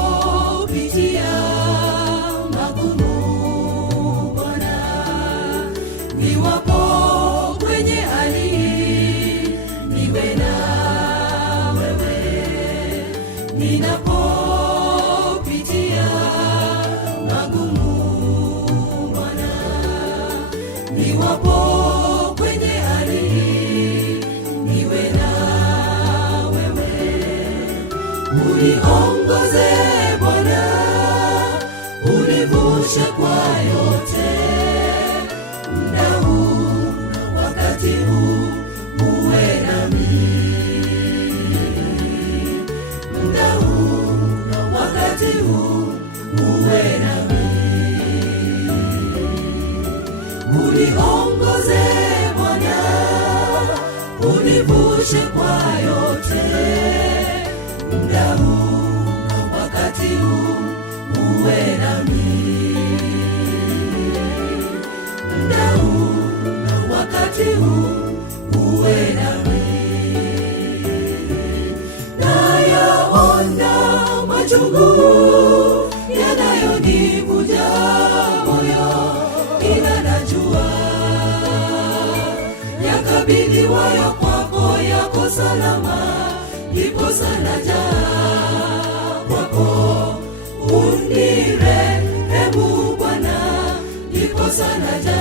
Ninapopitia magumu Bwana, niwapo kwenye hali niwe na wewe. Ninapopitia magumu Bwana, niwapo kwenye hali niwe na wewe. Uniongoze Bwana, univushe kwa yote. Muda huu na wakati huu uwe nami. Muda huu na wakati huu uwe nami. Uniongoze Bwana, univushe kwa yote. Muda huu na wakati huu uwe nami. Muda huu na wakati huu uwe nami. Nayaona machungu yanayonivunja moyo, ila najua yakabidhiwayo kwako yako salama. Ndiposa naja kwako, unirehemu Bwana. Ndiposa naja